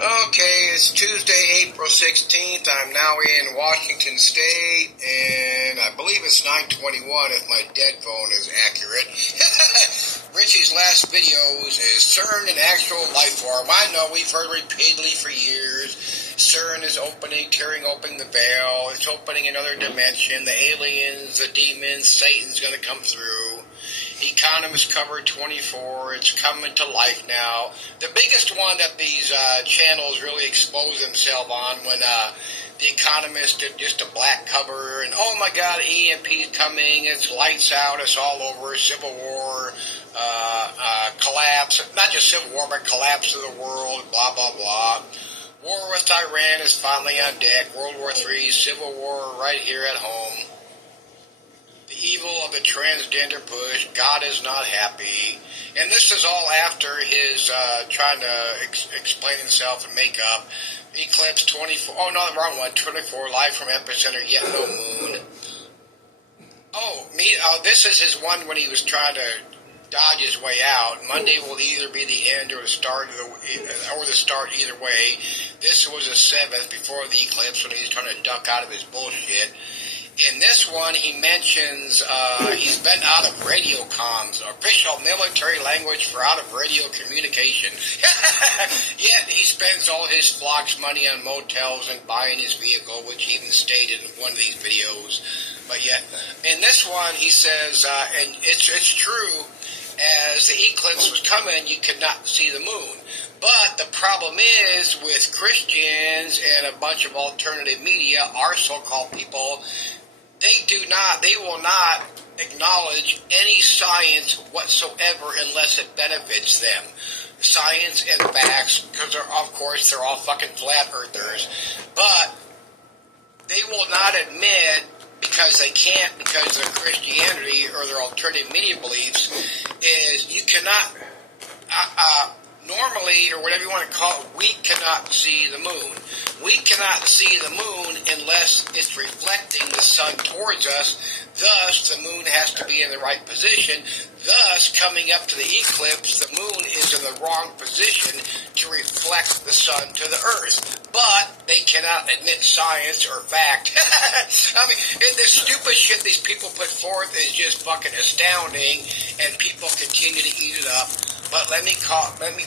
Okay, it's Tuesday, April 16th. I'm now in Washington State, and I believe it's 9:21 if my dead phone is accurate. Richie's last videos is CERN an actual life form. I know we've heard repeatedly for years. CERN is tearing open the veil. It's opening another dimension. The aliens, the demons, Satan's going to come through. Economist covered 24. It's coming to life now. The biggest one that these channels really expose themselves on when the Economist did just a black cover and oh my God, EMP's coming. It's lights out. It's all over. Civil War, collapse. Not just Civil War, but collapse of the world. Blah blah blah. War with Iran is finally on deck. World War III, Civil War right here at home. The evil of the transgender push, God is not happy. And this is all after his trying to explain himself and make up. Eclipse 24, oh no, the wrong one, 24, live from Epicenter, yet no moon. This is his one when he was trying to dodge his way out. Monday will either be the end or the start or the start either way. This was the 7th before the eclipse when he was trying to duck out of his bullshit. In this one, he mentions he's been out of radio comms, official military language for out of radio communication. Yet he spends all his flock's money on motels and buying his vehicle, which he even stated in one of these videos. But yet, in this one, he says, and it's true, as the eclipse was coming, you could not see the moon. But the problem is with Christians and a bunch of alternative media, our so-called people, they will not acknowledge any science whatsoever unless it benefits them. Science and facts, because of course they're all fucking flat earthers. But they will not admit, because they can't, because of their Christianity or their alternative media beliefs, is you cannot, normally, or whatever you want to call it, we cannot see the moon. We cannot see the moon unless it's reflecting the sun towards us. Thus, the moon has to be in the right position. Thus, coming up to the eclipse, the moon is in the wrong position to reflect the sun to the earth. But they cannot admit science or fact. I mean, the stupid shit these people put forth is just fucking astounding, and people continue to eat it up. But let me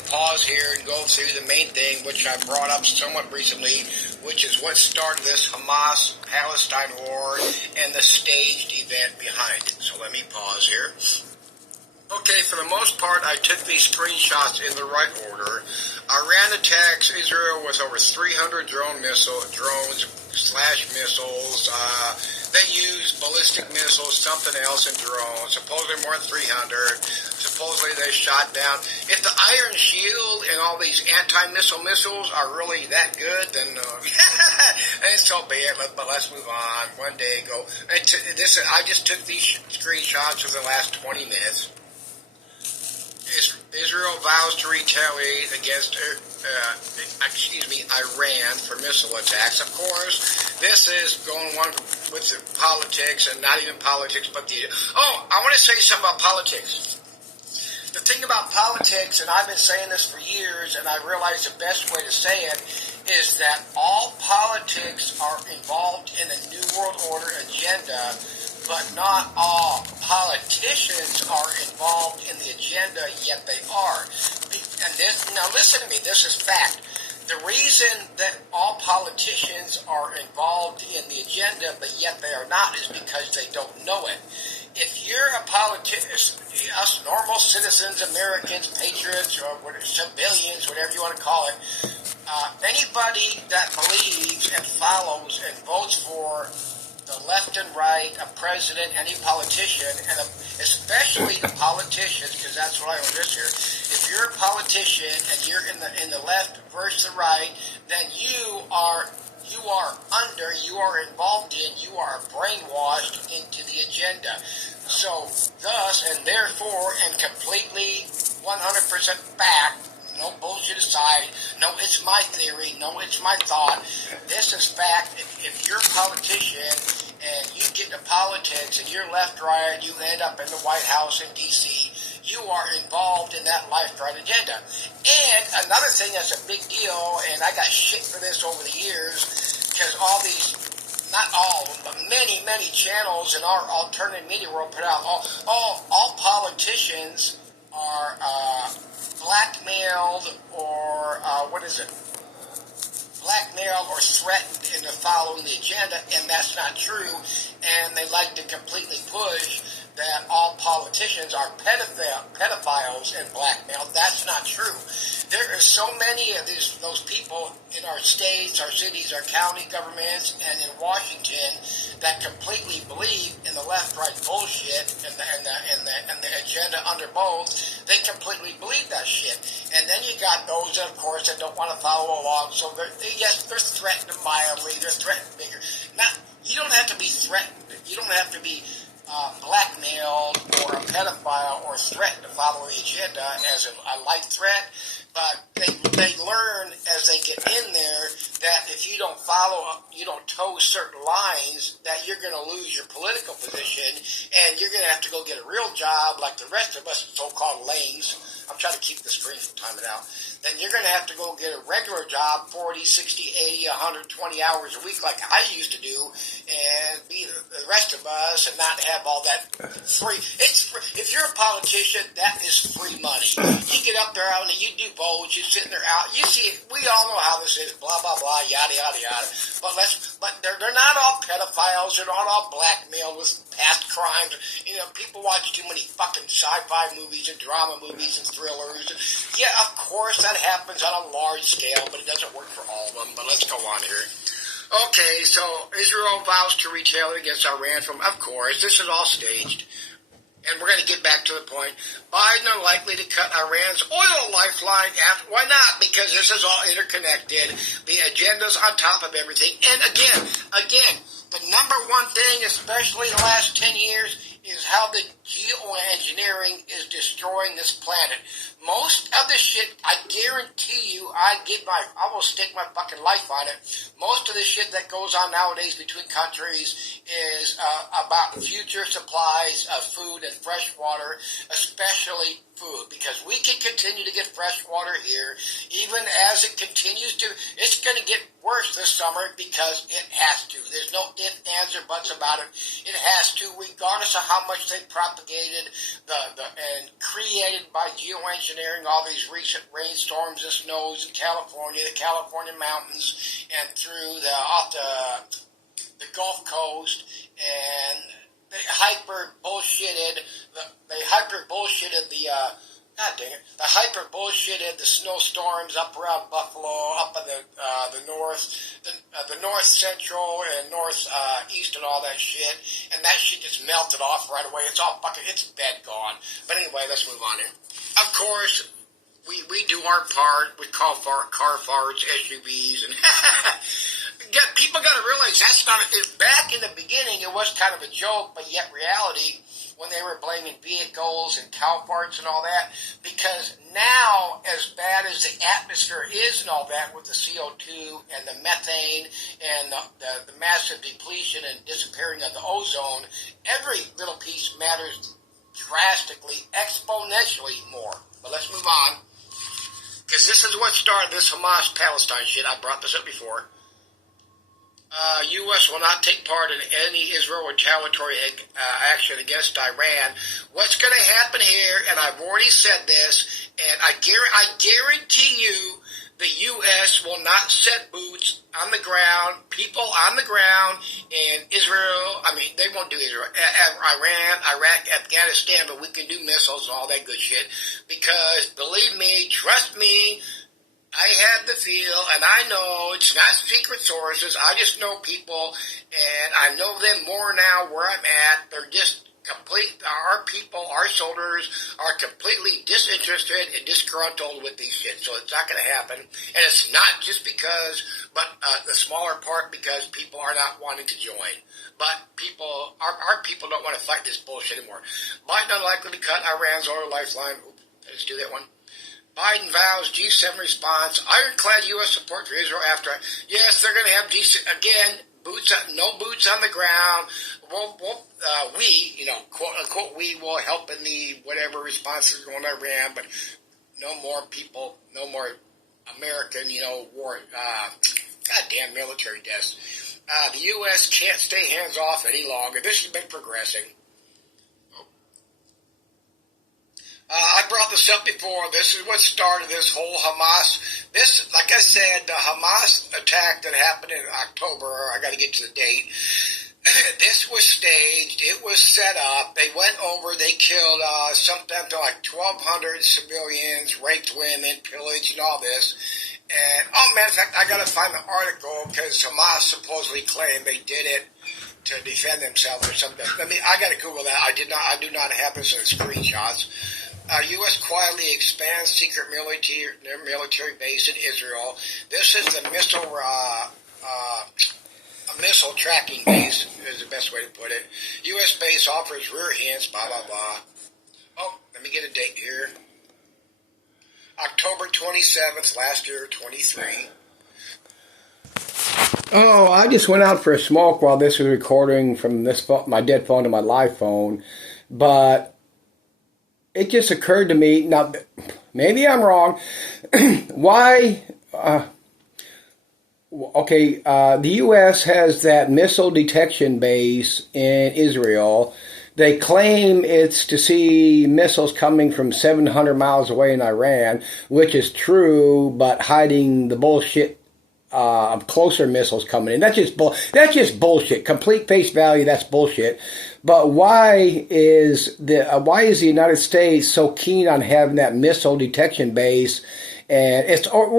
pause here and go through the main thing, which I brought up somewhat recently, which is what started this Hamas-Palestine war and the staged event behind it. So let me pause here. Okay, for the most part, I took these screenshots in the right order. Iran attacks Israel with over 300 drones/missiles. They use ballistic missiles, something else, and drones. Supposedly more than 300. Supposedly they shot down. If the Iron Shield and all these anti-missile missiles are really that good, then and so be it. But let's move on. One day ago, I just took these screenshots of the last 20 minutes. Israel vows to retaliate against Iran for missile attacks. Of course, this is going on with the politics, and not even politics, but I want to say something about politics. The thing about politics, and I've been saying this for years, and I realize the best way to say it is that all politics are involved in a New World Order agenda, but not all politicians are involved in the agenda, yet they are. And now listen to me, this is fact. The reason that all politicians are involved in the agenda, but yet they are not, is because they don't know it. If you're a politician, us normal citizens, Americans, patriots, or civilians, whatever you want to call it, anybody that believes and follows and votes for the left and right, a president, any politician, and especially the politicians, because that's what I want to here. If you're a politician and you're in the left versus the right, then you are involved in, you are brainwashed into the agenda. So, thus, and therefore, and completely 100% fact, no bullshit aside, no, it's my theory, no, it's my thought, this is fact. If you're a politician and you get into politics and you're left, right, you end up in the White House in D.C., you are involved in that lifetime agenda. And another thing that's a big deal, and I got shit for this over the years, because all these, not all, but many, many channels in our alternative media world put out, all politicians are blackmailed or, blackmailed or threatened into following the agenda, and that's not true. And they like to completely push that all politicians are pedophiles and blackmailed. That's not true. There are so many of those people in our states, our cities, our county governments, and in Washington that completely believe in the left-right bullshit and the agenda under both. They completely believe that shit. And then you got those, of course, that don't want to follow along. So they're threatened mildly. They're threatened bigger. You don't have to be threatened. You don't have to be blackmailed or a pedophile or threatened to follow the agenda as a light threat. But they learn as they get in there that if you don't toe certain lines, that you're going to lose your political position, and you're going to have to go get a real job like the rest of us so-called lames. I'm trying to keep the screen from timing out. Then you're going to have to go get a regular job, 40, 60, 80, 120 hours a week like I used to do, and be the rest of us and not have all that free. It's free. If you're a politician, that is free money. You get up there and you do votes, you're sitting there out. You see it. We all know how this is, blah, blah, blah, yada, yada, yada. But they're not all pedophiles. They're not all blackmailed with past crimes. You know, people watch too many fucking sci-fi movies and drama movies and thrillers. Yeah, of course, that happens on a large scale, but it doesn't work for all of them. But let's go on here. Okay, so Israel vows to retaliate against Iran of course, this is all staged. And we're going to get back to the point. Biden unlikely to cut Iran's oil lifeline after. Why not? Because this is all interconnected. The agenda's on top of everything. And again, the number one thing, especially in the last 10 years, is how the geoengineering is destroying this planet. Most of the shit, I guarantee you, I will stake my fucking life on it. Most of the shit that goes on nowadays between countries is about future supplies of food and fresh water, especially food, because we can continue to get fresh water here, even as it continues to. It's going to get worse this summer because it has to. There's no ifs, ands, or buts about it. It has to, regardless of how much they propagated and created by geoengineering all these recent rainstorms and snows in California, the California mountains, and through the Gulf Coast, and they hyper bullshitted the snowstorms up around Buffalo, up in the north central and north east and all that shit, and that shit just melted off right away. It's dead gone. But anyway, let's move on here. Of course, we do our part with car farts, SUVs, and people got to realize that's not. Back in the beginning, it was kind of a joke, but yet reality, when they were blaming vehicles and cow farts and all that, because now, as bad as the atmosphere is and all that, with the CO2 and the methane and the massive depletion and disappearing of the ozone, every little piece matters drastically, exponentially more. But let's move on, because this is what started this Hamas-Palestine shit. I brought this up before. U.S. will not take part in any Israel retaliatory action against Iran. What's going to happen here, and I've already said this, and I guarantee you the U.S. will not set boots on the ground, people on the ground in Israel. I mean, they won't do Israel, Iran, Iraq, Afghanistan, but we can do missiles and all that good shit. Because, believe me, trust me, I have the feel, and I know it's not secret sources. I just know people, and I know them more now where I'm at. They're just our people, our soldiers, are completely disinterested and disgruntled with these shit. So it's not going to happen. And it's not just because, but the smaller part because people are not wanting to join. But our people don't want to fight this bullshit anymore. Biden unlikely to cut Iran's oil lifeline. Oops, let's do that one. Biden vows G7 response, ironclad U.S. support for Israel after. Yes, they're going to have G7. Again, no boots on the ground. We, quote unquote, we will help in the whatever responses going to Iran, but no more people, no more American, war, goddamn military deaths. The U.S. can't stay hands off any longer. This has been progressing. I brought this up before. This is what started this whole Hamas. This, like I said, the Hamas attack that happened in October, I got to get to the date. This was staged. It was set up. They went over. They killed something like 1,200 civilians, raped women, pillaged, and all this. And, matter of fact, I got to find the article because Hamas supposedly claimed they did it to defend themselves or something. I got to Google that. I do not have this in screenshots. U.S. quietly expands secret military base in Israel. This is the missile tracking base, is the best way to put it. U.S. base offers rear hints, blah, blah, blah. Oh, let me get a date here. October 27th, last year, 23. Oh, I just went out for a smoke while this was recording from this phone, my dead phone to my live phone. But it just occurred to me, now, maybe I'm wrong, why... the U.S. has that missile detection base in Israel. They claim it's to see missiles coming from 700 miles away in Iran, which is true, but hiding the bullshit of closer missiles coming in. That's just bullshit. Complete face value, that's bullshit. But why is the United States so keen on having that missile detection base? And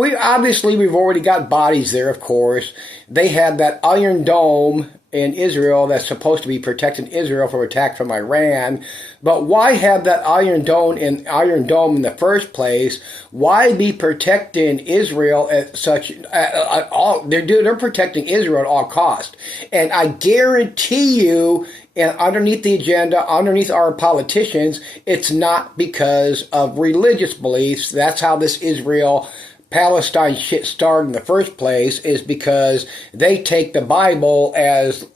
we've already got bodies there, of course. They had that Iron Dome in Israel that's supposed to be protecting Israel from attack from Iran. But why have that Iron Dome in the first place? Why be protecting Israel at such at all? They're protecting Israel at all costs. And I guarantee you, and underneath the agenda, underneath our politicians, it's not because of religious beliefs. That's how this Israel-Palestine shit started in the first place, is because they take the Bible as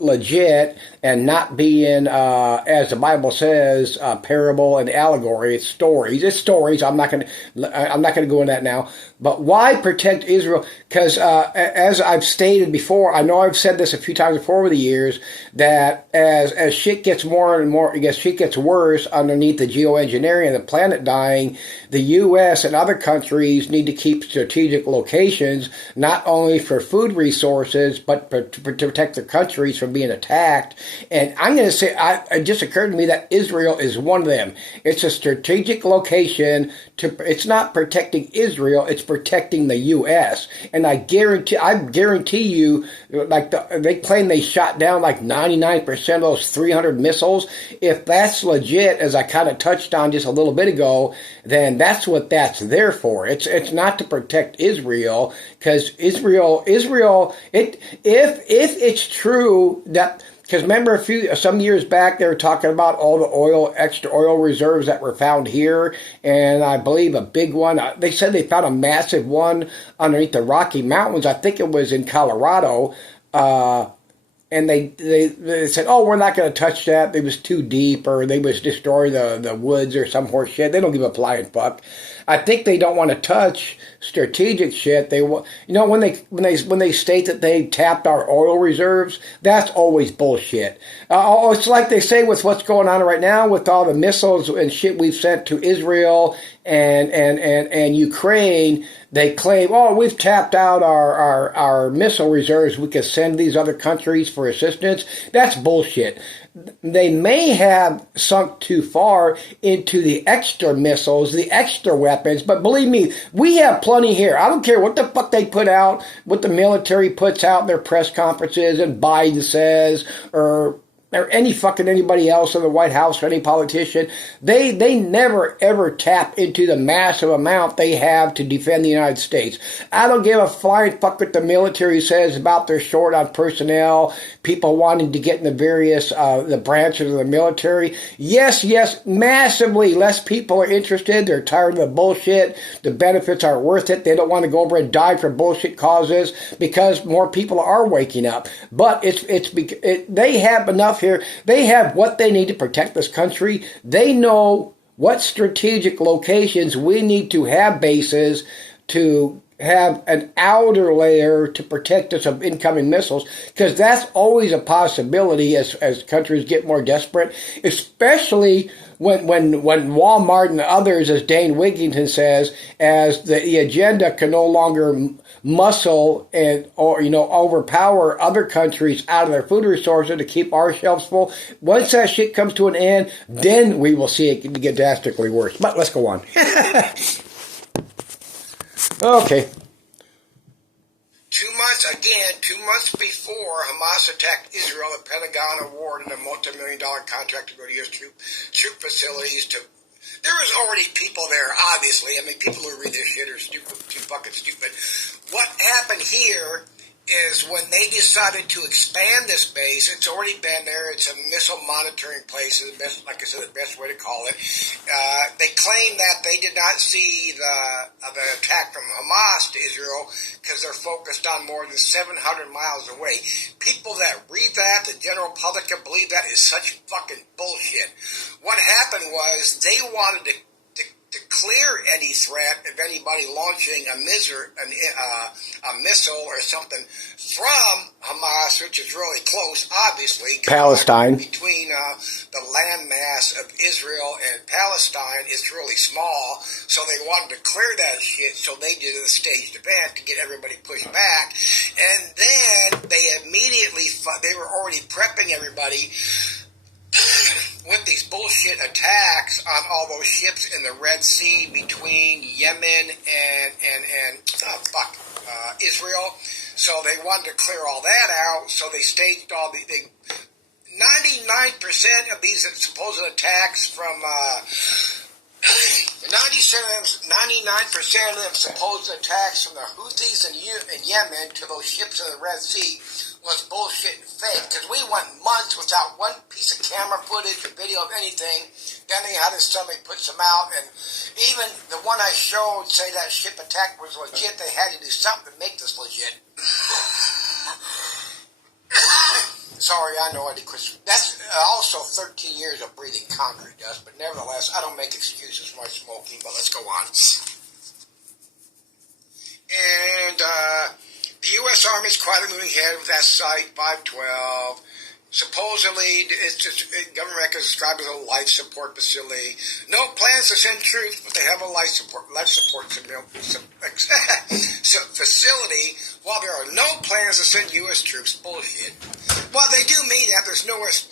legit and not being, as the Bible says, parable and allegory. It's stories. It's stories. I'm not going to go into that now. But why protect Israel? Because as I've stated before, I know I've said this a few times before over the years, that as shit gets more and more, shit gets worse underneath the geoengineering and the planet dying, the U.S. and other countries need to keep strategic locations, not only for food resources, but to protect their countries from being attacked. And I'm going to say, it just occurred to me that Israel is one of them. It's a strategic location. It's not protecting Israel, it's protecting the U.S. And I guarantee you, they claim they shot down like 99% of those 300 missiles. If that's legit, as I kind of touched on just a little bit ago, then that's what that's there for. It's not to protect Israel, because Israel, if it's true that... Because remember, some years back, they were talking about all the extra oil reserves that were found here, and I believe a big one. They said they found a massive one underneath the Rocky Mountains. I think it was in Colorado, and they said, "Oh, we're not going to touch that. It was too deep, or they was destroy the woods or some horse shit." They don't give a flying fuck. I think they don't want to touch strategic shit. They when they state that they tapped our oil reserves, that's always bullshit. It's like they say with what's going on right now with all the missiles and shit we've sent to Israel and Ukraine. They claim, "Oh, we've tapped out our missile reserves. We can send these other countries for assistance." That's bullshit. They may have sunk too far into the extra missiles, the extra weapons, but believe me, we have plenty here. I don't care what the fuck they put out, what the military puts out in their press conferences and Biden says, or or anybody else in the White House or any politician, they never ever tap into the massive amount they have to defend the United States. I don't give a flying fuck what the military says about their short on personnel, people wanting to get in the various the branches of the military. Yes, massively less people are interested. They're tired of the bullshit. The benefits aren't worth it. They don't want to go over and die for bullshit causes because more people are waking up. But they have enough here. They have what they need to protect this country. They know what strategic locations we need to have bases to have an outer layer to protect us of incoming missiles, because that's always a possibility as countries get more desperate, especially when Walmart and others, as Dane Wigington says, as the agenda can no longer muscle or overpower other countries out of their food resources to keep our shelves full. Once that shit comes to an end, then we will see it get drastically worse. But let's go on. Okay. 2 months before Hamas attacked Israel, the Pentagon awarded a multi-million-dollar contract to go to U.S. troop facilities to. There was already people there, obviously. I mean, people who read this shit are stupid, too fucking stupid. What happened here is when they decided to expand this base, it's already been there. It's a missile monitoring place, like I said, the best way to call it. They claim that they did not see the attack from Hamas to Israel because they're focused on more than 700 miles away. People that read that, the general public that believe that, is such fucking bullshit. What happened was they wanted to clear any threat of anybody launching a missile or something from Hamas, which is really close, obviously. Palestine. Between the landmass of Israel and Palestine is really small, so they wanted to clear that shit, so they did a staged event to get everybody pushed back. And then they they were already prepping everybody with these bullshit attacks on all those ships in the Red Sea between Yemen and Israel. So they wanted to clear all that out. So they staged 99% of these supposed attacks from 99% of them supposed attacks from the Houthis in Yemen to those ships in the Red Sea was bullshit and fake, because we went months without one piece of camera footage or video of anything. Then they had somebody put some out, and even the one I showed say that ship attack was legit. They had to do something to make this legit. Sorry, I know, that's also 13 years of breathing concrete dust, but nevertheless, I don't make excuses for my smoking, but let's go on. And the U.S. Army is quietly moving ahead with that site, 512. Supposedly, government records described as a life support facility. No plans to send troops, but they have a life support facility. While there are no plans to send U.S. troops, bullshit. Well, they do mean that there's no U.S.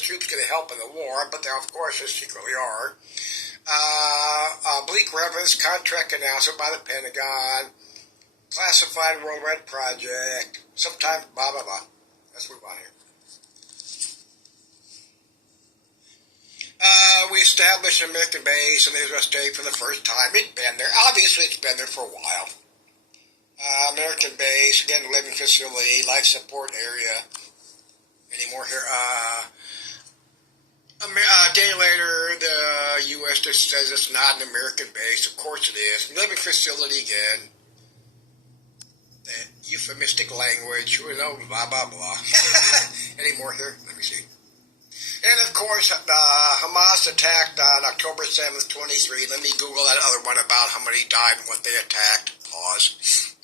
troops going to help in the war, but there, of course, there secretly are. Bleak reference contract announcement by the Pentagon. Classified World Red Project. Sometime, blah, blah, blah. Let's move on here. We established an American base in the Israel state for the first time. It's been there. Obviously, it's been there for a while. American base, again, living facility, life support area. Any more here? A day later, the U.S. just says it's not an American base. Of course it is. Living facility again. That euphemistic language, blah, blah, blah. Any more here? Let me see. And, of course, Hamas attacked on October 7th, 23. Let me Google that other one about how many died and what they attacked. Pause.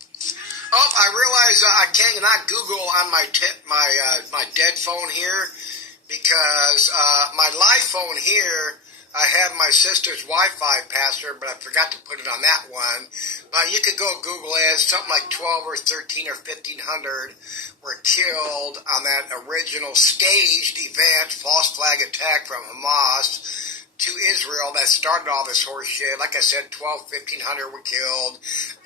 Oh, I realize I cannot Google on my dead phone here because my live phone here, I have my sister's Wi-Fi password, but I forgot to put it on that one. But you could go Google it. Something like 12 or 13 or 1,500 were killed on that original staged event, false flag attack from Hamas to Israel that started all this horse shit. Like I said, 1,500 were killed.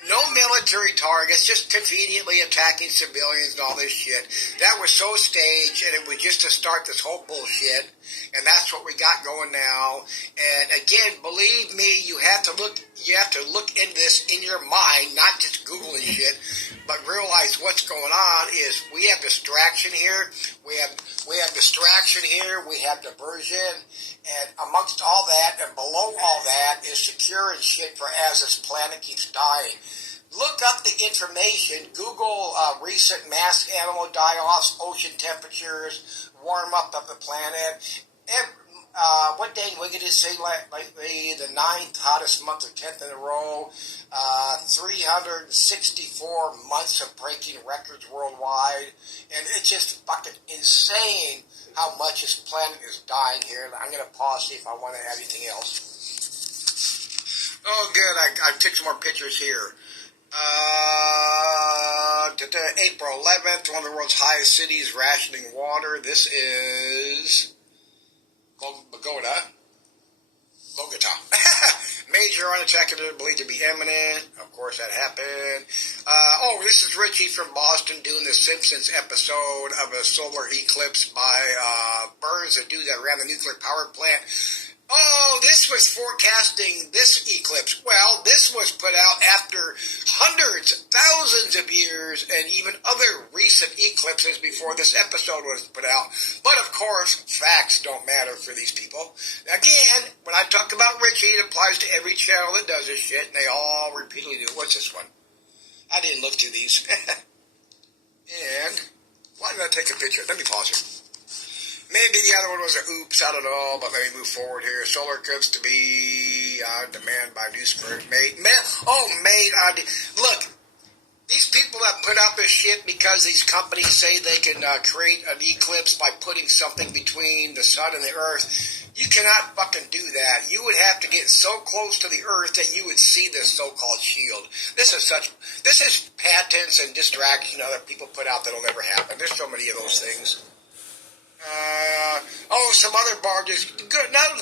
No military targets, just conveniently attacking civilians and all this shit. That was so staged, and it was just to start this whole bullshit. And that's what we got going now. And again, believe me, you have to look into this in your mind, not just Googling shit, but realize what's going on is we have distraction here. We have distraction here. We have diversion. And amongst all that and below all that is secure and shit for as this planet keeps dying. Look up the information. Google recent mass animal die-offs, ocean temperatures, warm up of the planet. What day we did it say lately? The 9th hottest month or 10th in a row. 364 months of breaking records worldwide. And it's just fucking insane how much this planet is dying here. I'm going to pause, see if I want to add anything else. Oh, good. I took some more pictures here. April 11th, one of the world's highest cities rationing water. This is Bogota. Major unattack believed to be imminent. Of course, that happened. This is Richie from Boston doing the Simpsons episode of a solar eclipse by Burns, the dude that ran the nuclear power plant. Oh, this was forecasting this eclipse. Well, this was put out after hundreds, thousands of years, and even other recent eclipses before this episode was put out. But, of course, facts don't matter for these people. Again, when I talk about Richie, it applies to every channel that does this shit, and they all repeatedly do. What's this one? I didn't look through these. And why did I take a picture? Let me pause here. Maybe the other one was an oops, I don't know, but let me move forward here. Solar eclipse to be on demand by newspaper. Made on... Look, these people that put out this shit because these companies say they can create an eclipse by putting something between the sun and the earth, you cannot fucking do that. You would have to get so close to the earth that you would see this so-called shield. This is patents and distraction other people put out that'll never happen. There's so many of those things. Some other barges. Good. Now,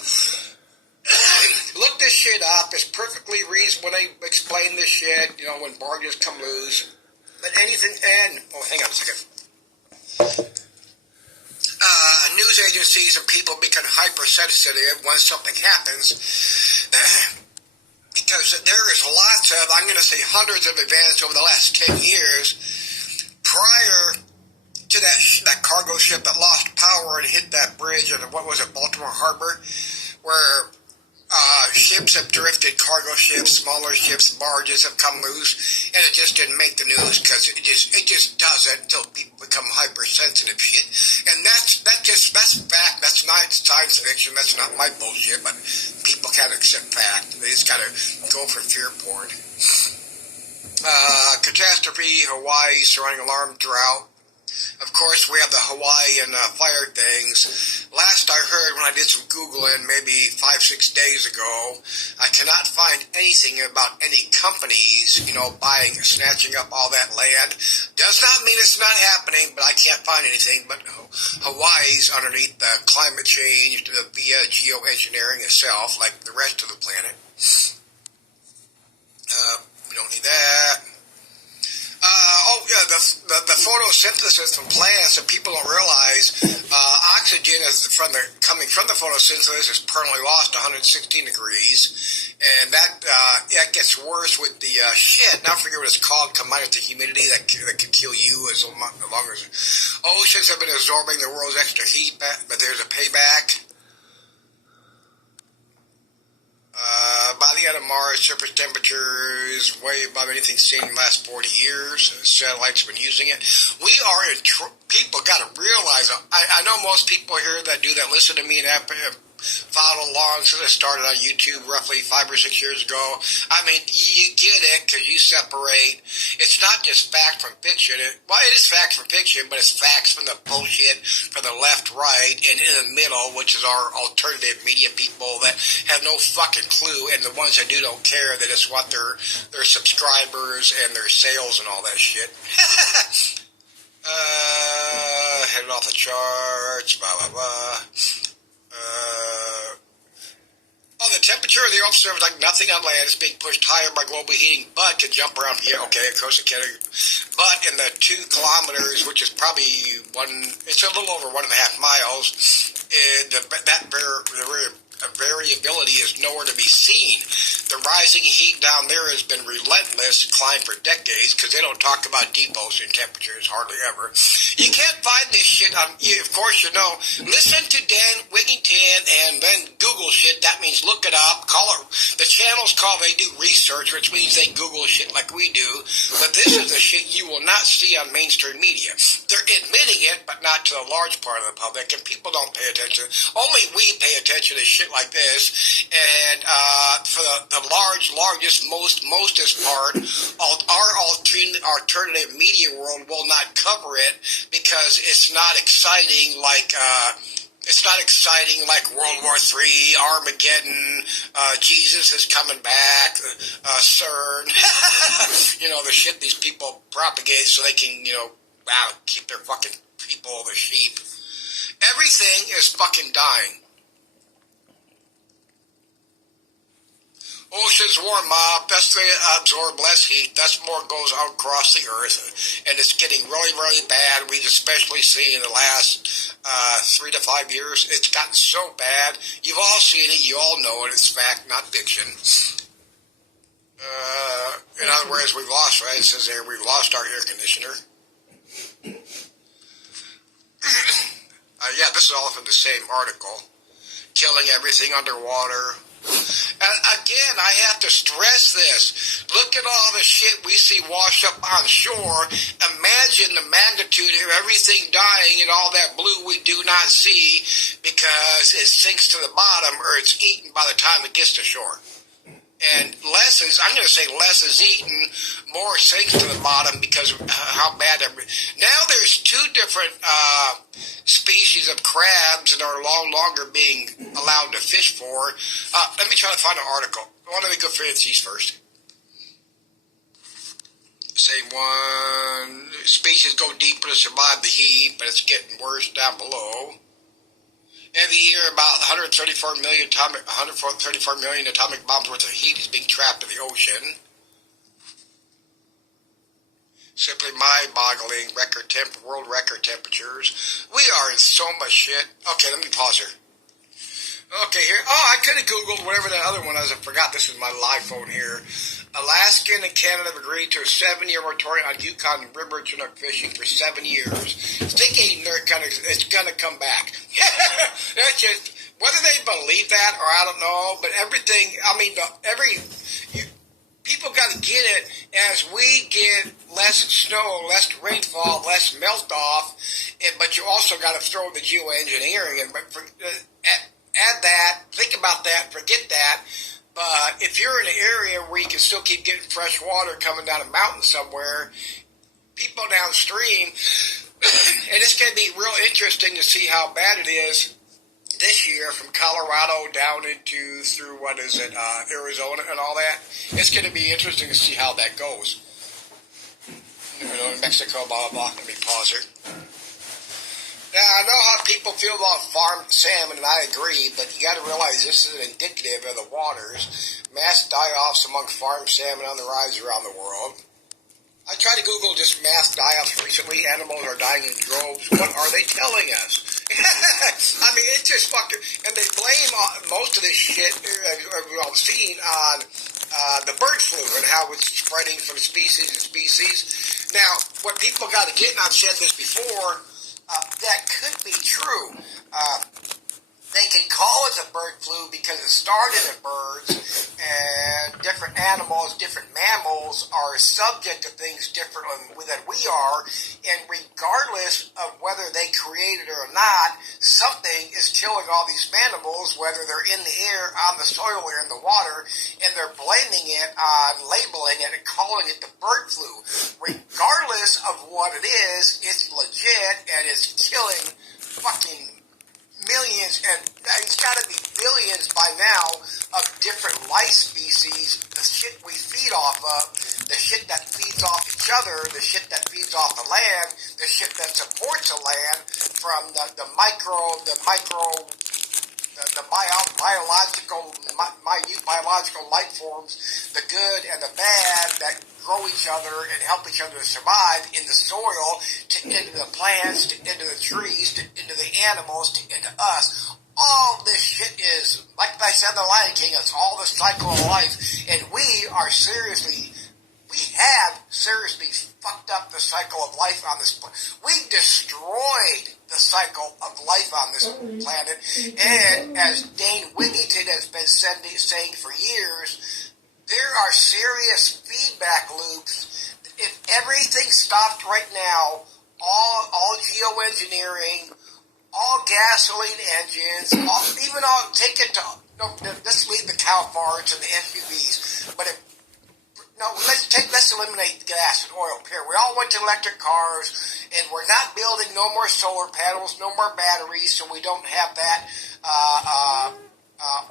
look this shit up. It's perfectly reasonable when they explain this shit, when barges come loose. But anything, hang on a second. News agencies and people become hypersensitive when something happens. Because there is lots of, I'm going to say hundreds of events over the last 10 years prior to that cargo ship that lost power and hit that bridge in, Baltimore Harbor, where ships have drifted, cargo ships, smaller ships, barges have come loose, and it just didn't make the news because it just doesn't until people become hypersensitive shit. And that's fact. That's not science fiction. That's not my bullshit, but people can't accept fact. They just gotta go for fear porn. Catastrophe, Hawaii, surrounding alarm drought. Of course, we have the Hawaiian fire things. Last I heard when I did some Googling, maybe 5-6 days ago, I cannot find anything about any companies, buying, snatching up all that land. Does not mean it's not happening, but I can't find anything. But Hawaii's underneath the climate change via geoengineering itself, like the rest of the planet. We don't need that. The photosynthesis from plants that people don't realize, oxygen is coming from the photosynthesis is permanently lost to 116 degrees, and that gets worse with the shit. Now I forget what it's called, combined with the humidity that can kill you as long as oceans have been absorbing the world's extra heat, but there's a payback. By the end of Mars, surface temperatures way above anything seen in the last 40 years. Satellites have been using it. We are in people got to realize, I know most people here that do that listen to me and have followed along since I started on YouTube roughly 5 or 6 years ago. I mean, you get it because you separate. It's not just fact from fiction. It is fact from fiction, but it's facts from the bullshit from the left, right, and in the middle, which is our alternative media people that have no fucking clue, and the ones that do don't care. They just want their subscribers and their sales and all that shit. Headed off the charts, blah, blah, blah. temperature of the Earth's surface like nothing on land is being pushed higher by global heating, but can jump around. Yeah, okay, of course it can. But in the 2 kilometers, which is probably it's a little over 1.5 miles, the variability is nowhere to be seen. The rising heat down there has been relentless, climbed for decades, because they don't talk about deep ocean temperatures hardly ever. You can't find this shit on, of course you know, listen to Dan Wigington and then Google shit. That means look it up, call it, the channel's called, they do research, which means they Google shit like we do, but this is the shit you will not see on mainstream media. They're admitting it, but not to the large part of the public, and people don't pay attention. Only we pay attention to shit like this, and for the largest, mostest part, our alternative media world will not cover it because it's not exciting like World War III, Armageddon, Jesus is coming back, CERN, the shit these people propagate so they can, keep their fucking people, the sheep. Everything is fucking dying. Oceans warm up, thus they absorb less heat, thus more goes out across the earth, and it's getting really, really bad. We've especially seen in the last 3 to 5 years, it's gotten so bad. You've all seen it, you all know it, it's fact, not fiction. In other words, we've lost, right? It says there, we've lost our air conditioner. This is all from the same article. Killing everything underwater. And again, I have to stress this. Look at all the shit we see wash up on shore. Imagine the magnitude of everything dying and all that blue we do not see because it sinks to the bottom or it's eaten by the time it gets to shore. And less is eaten, more sinks to the bottom because of how bad now there's 2 different species of crabs that are no longer being allowed to fish for. Let me try to find an article. Let me go for these first. Same one. Species go deeper to survive the heat, but it's getting worse down below. Every year, about 134 million atomic bombs worth of heat is being trapped in the ocean. Simply mind-boggling. World record temperatures. We are in so much shit. Okay, let me pause here. Okay, here. Oh, I could have Googled whatever the other one was. I forgot this is my live phone here. Alaska and Canada have agreed to a 7-year moratorium on Yukon River Chinook fishing for 7 years, thinking it's gonna come back. That's just, whether they believe that or I don't know, but everything. I mean, people got to get it as we get less snow, less rainfall, less melt off. But you also got to throw the geoengineering in. But add that, think about that, forget that. But if you're in an area where you can still keep getting fresh water coming down a mountain somewhere, people downstream, and it's going to be real interesting to see how bad it is this year from Colorado down through Arizona and all that. It's going to be interesting to see how that goes. Mexico, blah, blah, blah. Let me pause here. Now, I know how people feel about farmed salmon, and I agree, but you got to realize this is indicative of the waters. Mass die-offs among farmed salmon on the rise around the world. I tried to Google just mass die-offs recently. Animals are dying in droves. What are they telling us? I mean, it's just fucking... And they blame most of this shit, we've all seen, on the bird flu and how it's spreading from species to species. Now, what people got to get, and I've said this before... that could be true. They can call it a bird flu because it started in birds, and different animals, different mammals are subject to things differently than we are, and regardless of whether they created it or not, something is killing all these mammals, whether they're in the air, on the soil, or in the water, and they're blaming it on labeling it and calling it the bird flu. Regardless of what it is, it's legit, and it's killing fucking millions, and it's got to be billions by now of different life species, the shit we feed off of, the shit that feeds off each other, the shit that feeds off the land, the shit that supports the land, from the biological life forms, the good and the bad that grow each other and help each other to survive in the soil, into the plants, into the trees, into the animals, into us. All this shit is, like I said in The Lion King, it's all the cycle of life, and we have seriously fucked up the cycle of life on this planet. We destroyed the cycle of life on this planet, and as Dane Wigington has been saying for years, there are serious feedback loops. If everything stopped right now, all geoengineering, all gasoline engines, let's leave the cow farts and the SUVs, but let's eliminate gas and oil, period. We all went to electric cars, and we're not building no more solar panels, no more batteries, so we don't have that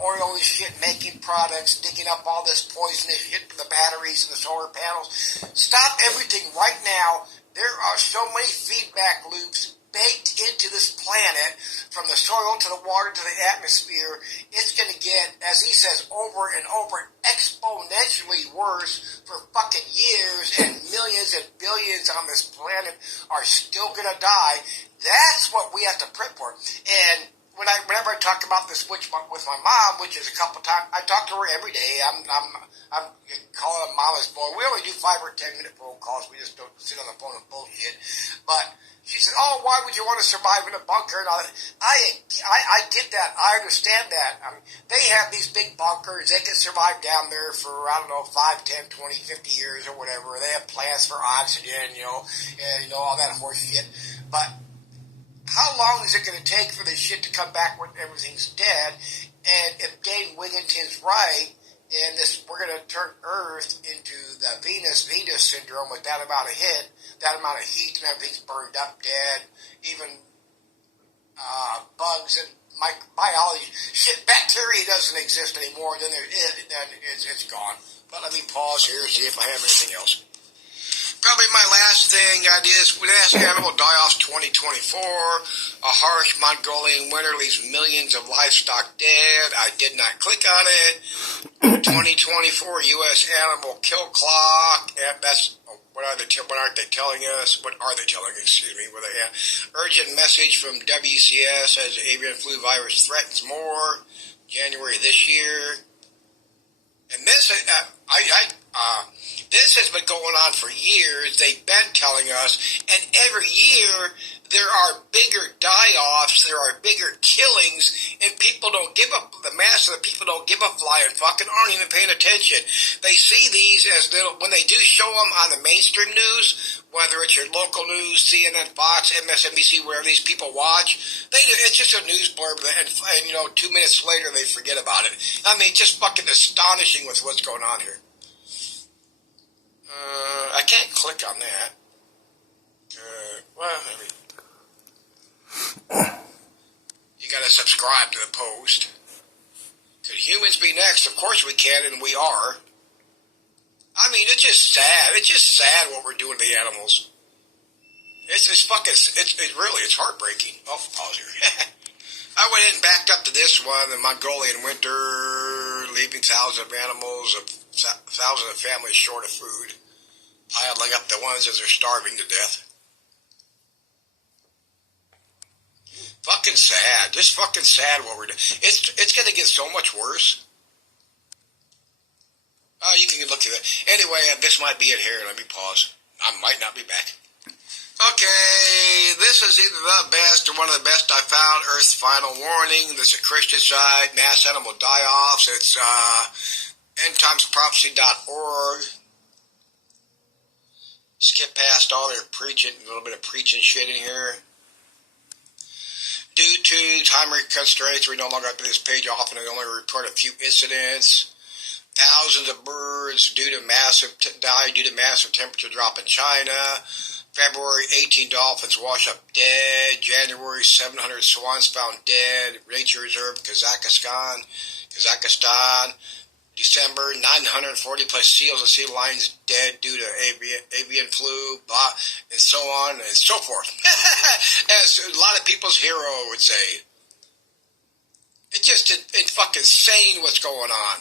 oil and shit making products, digging up all this poisonous shit for the batteries and the solar panels. Stop everything right now. There are so many feedback loops baked into this planet, from the soil to the water to the atmosphere. It's going to get, as he says over and over, exponentially worse for fucking years, and millions and billions on this planet are still going to die. That's what we have to prep for. And whenever I talk about this with my mom, which is a couple times, I talk to her every day. I'm calling her mama's boy. We only do 5 or 10 minute phone calls. We just don't sit on the phone and bullshit. But she said, "Oh, why would you want to survive in a bunker?" And all that. I get that. I understand that. I mean, they have these big bunkers. They can survive down there for, 5, 10, 20, 50 years or whatever. They have plants for oxygen, and all that horse shit. But how long is it going to take for this shit to come back when everything's dead? And if Dane Wigington's right, and we're going to turn Earth into the Venus syndrome with that amount of heat, and everything's burned up, dead, even bugs and biology, shit, bacteria doesn't exist anymore, then it's gone. But let me pause here and see if I have anything else. Probably my last thing I did is Last Animal Die-Offs 2024. A harsh Mongolian winter leaves millions of livestock dead. I did not click on it. 2024 U.S. Animal Kill Clock. That's what aren't they telling us? What are they telling us? Excuse me. Urgent message from WCS as avian flu virus threatens more. January this year. And this, this has been going on for years. They've been telling us, and every year there are bigger die-offs, there are bigger killings, and people don't give up. The mass of the people don't give a flying fuck and aren't even paying attention. They see these as little, when they do show them on the mainstream news, whether it's your local news, CNN, Fox, MSNBC, wherever these people watch, it's just a news blurb, and 2 minutes later they forget about it. I mean, just fucking astonishing with what's going on here. I can't click on that. You gotta subscribe to the post. Could humans be next? Of course we can, and we are. I mean, it's just sad. It's just sad what we're doing to the animals. It's heartbreaking. Oh, pause here. I went ahead and backed up to this one, the Mongolian winter, leaving thousands of animals, thousands of families short of food, piling up the ones as they're starving to death. Fucking sad. Just fucking sad what we're doing. It's going to get so much worse. Oh, you can look at it. Anyway, this might be it here. Let me pause. I might not be back. Okay, this is either the best or one of the best I found. Earth's Final Warning. This is a Christian site. Mass Animal Die-Offs. It's endtimesprophecy.org. Skip past all their preaching, a little bit of preaching shit in here. Due to time constraints, we no longer have this page off, and I only report a few incidents. Thousands of birds died due to massive temperature drop in China. February, 18 dolphins wash up dead. January, 700 swans found dead. Nature Reserve, Kazakhstan. December, 940 plus seals and sea lions dead due to avian flu, blah, and so on and so forth. As a lot of people's hero would say. It's just fucking insane what's going on.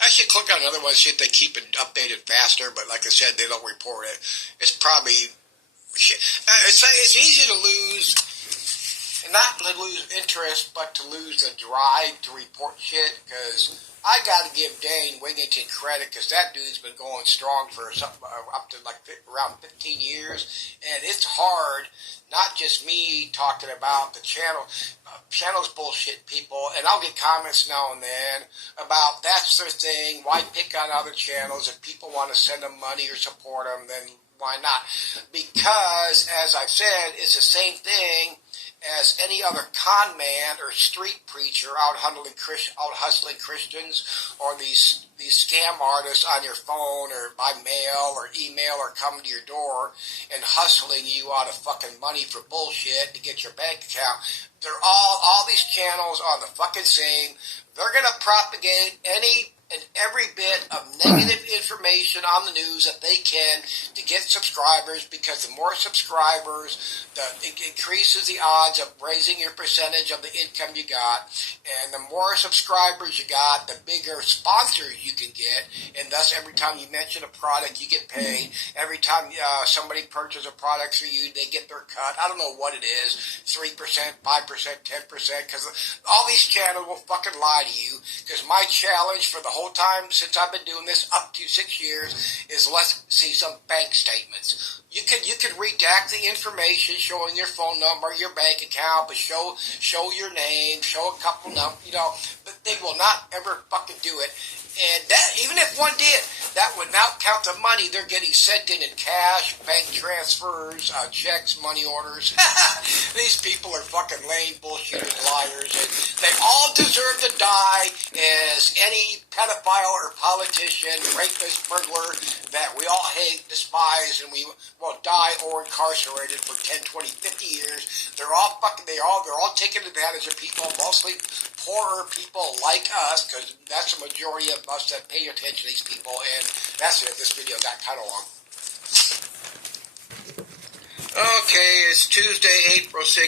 I should click on another one, see if they keep it updated faster, but like I said, they don't report it. It's probably... It's easy to lose, not to lose interest, but to lose the drive to report shit, because I got to give Dane Wigington credit, because that dude's been going strong for up to like around 15 years, and it's hard, not just me talking about the channel's bullshit, people, and I'll get comments now and then about that's their thing, why pick on other channels? If people want to send them money or support them, then why not? Because, as I've said, it's the same thing as any other con man or street preacher out hustling Christians, or these scam artists on your phone or by mail or email or coming to your door and hustling you out of fucking money for bullshit to get your bank account. They're all these channels are the fucking same. They're going to propagate any and every bit of negative information on the news that they can to get subscribers, because the more subscribers, it increases the odds of raising your percentage of the income you got, and the more subscribers you got, the bigger sponsors you can get, and thus every time you mention a product, you get paid. Every time somebody purchases a product for you, they get their cut. I don't know what it is, 3%, 5%, 10%, because all these channels will fucking lie to you, because my challenge for the whole time since I've been doing this, up to 6 years, is let's see some bank statements. You could redact the information showing your phone number, your bank account, but show your name, show a couple numbers, but they will not ever fucking do it. And that, even if one did, that would not count the money they're getting sent in cash, bank transfers, checks, money orders. These people are fucking lame, bullshitters, liars, and they all deserve to die as any pedophile or politician, rapist, burglar that we all hate, despise, and we will die or incarcerated for 10, 20, 50 years. They're all taking advantage of people, mostly poorer people like us, because that's the majority of us that pay attention to these people, and that's it. This video got kind of long. Okay, it's Tuesday, April 6th.